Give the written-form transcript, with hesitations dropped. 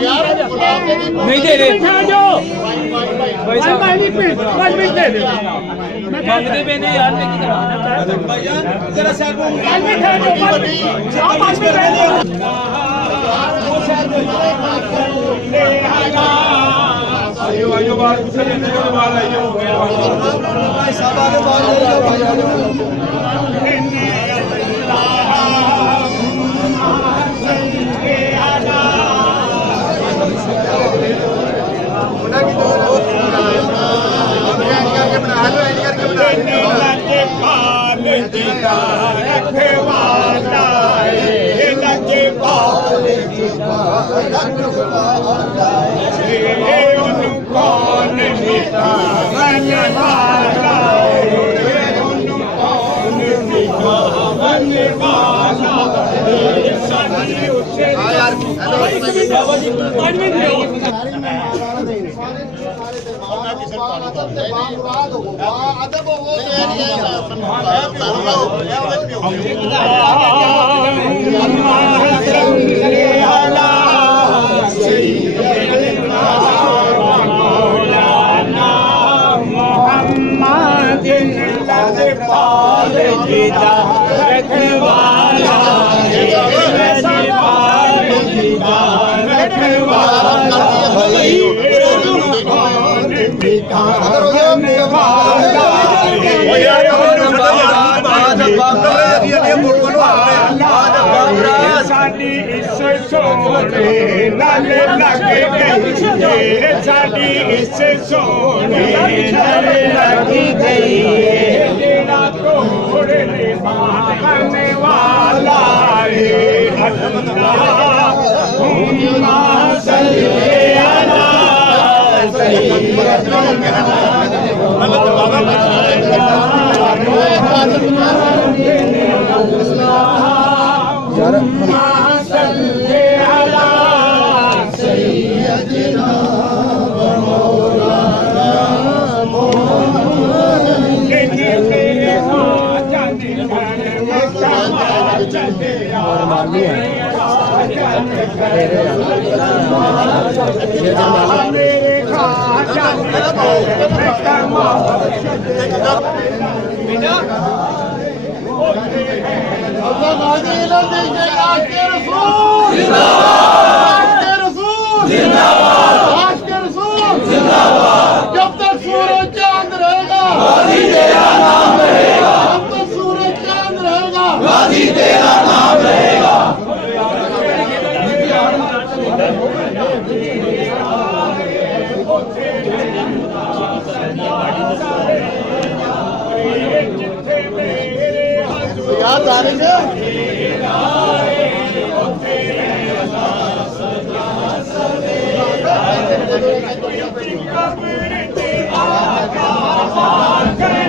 नहीं दे रहे भाई साहब 5 मिनट दे दे मांगते पे नहीं यार लेकिन भैया जरा साइड में 5 मिनट है जो 5 मिनट है आइयो बात से लेने के बाद आइयो भाई साहब आगे बात ले लो भाई आगे जब तक सूरज चांद रहेगा गाजी तेरा नाम रहेगा जब तक सूरज चांद रहेगा गाजी तेरा नाम रहेगा याद आ रही है Ghazi